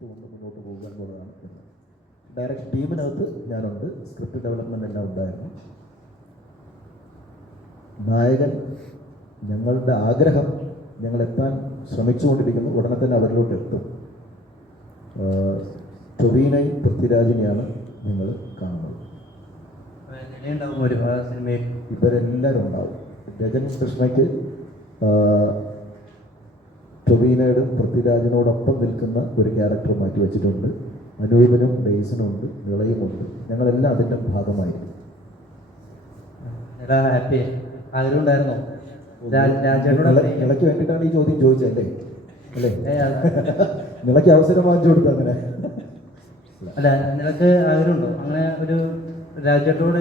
എടുത്തുകൊണ്ട് മുന്നോട്ട് പോകുക എന്നുള്ളതാണ്. ഡയറക്റ്റ് ടീമിനകത്ത് ഞാനുണ്ട്, സ്ക്രിപ്റ്റ് ഡെവലപ്മെൻ്റ് എല്ലാം ഉണ്ടായിരുന്നു. നായകൻ ഞങ്ങളുടെ ആഗ്രഹം, ഞങ്ങൾ എത്താൻ ശ്രമിച്ചുകൊണ്ടിരിക്കുന്നു, ഉടനെ തന്നെ അവരിലോട്ട് എത്തും. ടൊവിനൈ പൃഥ്വിരാജിനെയാണ് നിങ്ങൾ കാണുന്നത്. ഇവരെല്ലാവരും ഉണ്ടാവും. രജൻ കൃഷ്ണയ്ക്ക് ടൊവിനോയുടെ പൃഥ്വിരാജിനോടൊപ്പം നിൽക്കുന്ന ഒരു ക്യാരക്ടർ മാറ്റി വെച്ചിട്ടുണ്ട്. അനൂപനും ഡേയ്സനും ഉണ്ട്, നിളയുമുണ്ട്. ഞങ്ങളെല്ലാം അതിൻ്റെ ഭാഗമായിരിക്കും. നിളയ്ക്ക് വേണ്ടിയിട്ടാണ് ഈ ചോദ്യം ചോദിച്ചല്ലേ? അല്ലേ? നിളയ്ക്ക് അവസരം വാങ്ങിച്ചു കൊടുത്തു. അങ്ങനെ അല്ല, നിനക്ക് ആഗ്രഹമുണ്ടോ അങ്ങനെ ഒരു രാജ്യത്തോടെ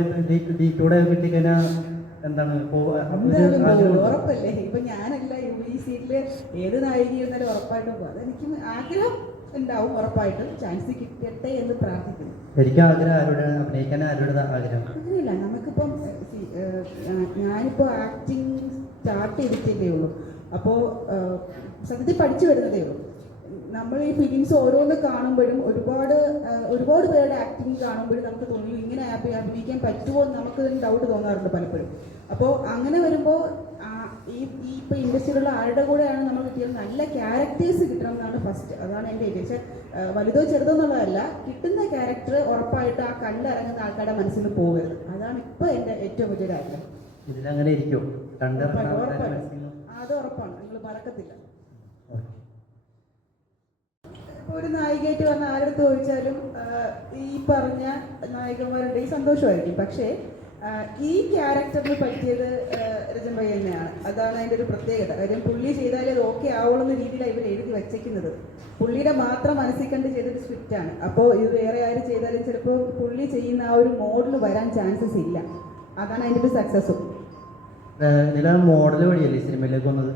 കിട്ടിക്കഴിഞ്ഞാൽ എന്താണ് ഉറപ്പല്ലേ? ഇപ്പൊ ഞാനല്ല ഈ സീറ്റില് ഏത് നായികയെന്നാലും ഉറപ്പായിട്ടും പോകും. അതെനിക്ക് ആഗ്രഹം ഉണ്ടാവും, ഉറപ്പായിട്ടും ചാൻസ് കിട്ടട്ടെ എന്ന് പ്രാർത്ഥിക്കുന്നു. എനിക്ക് ആഗ്രഹം അഭിനയിക്കാൻ ആരുടെ ആഗ്രഹം അങ്ങനെയില്ല. നമുക്കിപ്പം ഞാനിപ്പോ ആക്ടിങ് സ്റ്റാർട്ട് ചെയ്തിട്ടേ ഉള്ളൂ. അപ്പോൾ സത്യത്തിൽ പഠിച്ചു വരുന്നതേ ഉള്ളൂ. നമ്മൾ ഈ ഫിലിംസ് ഓരോന്ന് കാണുമ്പോഴും ഒരുപാട് പേരുടെ ആക്ടിങ് കാണുമ്പോഴും നമുക്ക് തോന്നി ഇങ്ങനെ അഭിനയിക്കാൻ പറ്റുമോ എന്ന് നമുക്ക് ഡൗട്ട് തോന്നാറുണ്ട് പലപ്പോഴും. അപ്പോൾ അങ്ങനെ വരുമ്പോൾ ഈ ഇപ്പോൾ ഇൻഡസ്ട്രിയിലുള്ള ആരുടെ കൂടെയാണ് നമ്മൾ കിട്ടിയത് നല്ല ക്യാരക്ടേഴ്സ് കിട്ടണം എന്നാണ് ഫസ്റ്റ്. അതാണ് എൻ്റെ ഏകദേശം വലുതോ ചെറുതോ എന്നുള്ളതല്ല, കിട്ടുന്ന ക്യാരക്ടർ ഉറപ്പായിട്ട് ആ കണ്ടിറങ്ങുന്ന ആൾക്കാരുടെ മനസ്സിൽ പോകരുത്. അതാണ് ഇപ്പോൾ എൻ്റെ ഏറ്റവും വലിയൊരു ആഗ്രഹം. ഇതിലങ്ങനെ ഇരിക്കും, അത് ഉറപ്പാണ്, നിങ്ങൾ മറക്കത്തില്ല. ഒരു നായികയായിട്ട് വന്ന ആരെടുത്ത് ചോദിച്ചാലും ഈ പറഞ്ഞ നായികമാരുടെ സന്തോഷമായിരിക്കും. പക്ഷേ ഈ ക്യാരക്ടറിന് പറ്റിയത് രജൻ ഭായി തന്നെയാണ്. അതാണ് അതിൻ്റെ ഒരു പ്രത്യേകത. കാര്യം പുള്ളി ചെയ്താലേ അത് ഓക്കെ ആവുള്ളെന്ന രീതിയിലാണ് ഇവർ എഴുതി വച്ചേക്കുന്നത്. പുള്ളിയുടെ മാത്രം മനസ്സിൽ കണ്ട് ചെയ്തൊരു സ്ക്രിപ്റ്റാണ്. അപ്പോൾ ഇത് വേറെ ആര് ചെയ്താലും ചിലപ്പോൾ പുള്ളി ചെയ്യുന്ന ആ ഒരു മോഡൽ വരാൻ ചാൻസസ് ഇല്ല. അതാണ് അതിൻ്റെ ഒരു സക്സസ്സും. മോഡൽ വഴിയല്ലേ സിനിമയിലേക്ക് വന്നത്?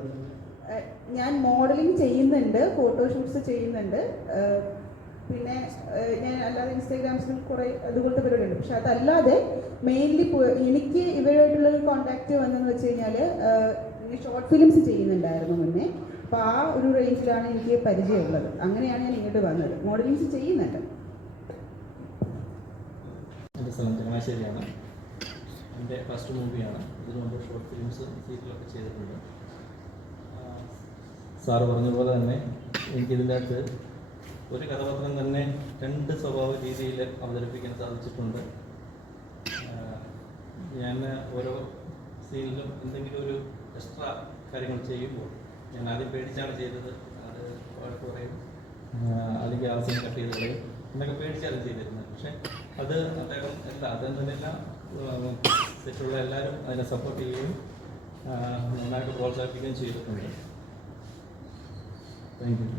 ഞാൻ മോഡലിംഗ് ചെയ്യുന്നുണ്ട്, ഫോട്ടോഷൂട്ട്സ് ചെയ്യുന്നുണ്ട്, പിന്നെ ഞാൻ അല്ലാതെ ഇൻസ്റ്റാഗ്രാംസിലും കുറേ അതുപോലത്തെ പരിപാടിയുണ്ട്. പക്ഷെ അതല്ലാതെ മെയിൻലി എനിക്ക് ഇവരുമായിട്ടുള്ളൊരു കോണ്ടാക്ട് വന്നതെന്ന് വെച്ച് കഴിഞ്ഞാൽ ഷോർട്ട് ഫിലിംസ് ചെയ്യുന്നുണ്ടായിരുന്നു മുന്നേ. അപ്പോൾ ആ ഒരു റേഞ്ചിലാണ് എനിക്ക് പരിചയമുള്ളത്. അങ്ങനെയാണ് ഞാൻ ഇങ്ങോട്ട് വന്നത്. മോഡലിങ്സ് ചെയ്യുന്നുണ്ട്. എൻ്റെ സ്ഥലം ചങ്ങനാശ്ശേരിയാണ്. എൻ്റെ ഫസ്റ്റ് മൂവിയാണ്. ഇതിനു മുമ്പ് ഷോർട്ട് ഫിലിംസ് സീരിയലൊക്കെ ചെയ്തിട്ടുണ്ട്. സാറ് പറഞ്ഞ പോലെ തന്നെ എനിക്കിതിൻ്റെ അകത്ത് ഒരു കഥാപാത്രം തന്നെ 2 സ്വഭാവ രീതിയിൽ അവതരിപ്പിക്കാൻ സാധിച്ചിട്ടുണ്ട്. ഞാൻ ഓരോ സീനിലും എന്തെങ്കിലും ഒരു എക്സ്ട്രാ കാര്യങ്ങൾ ചെയ്യുമ്പോൾ ഞാൻ ആദ്യം പേടിച്ചാണ് ചെയ്തത്. അത് വഴക്ക് പറയും, അല്ലെങ്കിൽ ആവശ്യം കട്ട് ചെയ്ത് കളയും എന്നൊക്കെ പേടിച്ചാണ് ചെയ്തിരുന്നത്. പക്ഷേ അത് അദ്ദേഹം അദ്ദേഹം തന്നെയല്ല, തെറ്റുള്ള എല്ലാവരും അതിനെ സപ്പോർട്ട് ചെയ്യുകയും നന്നായിട്ട് പ്രോത്സാഹിപ്പിക്കുകയും ചെയ്തിട്ടുണ്ട്. Thank you.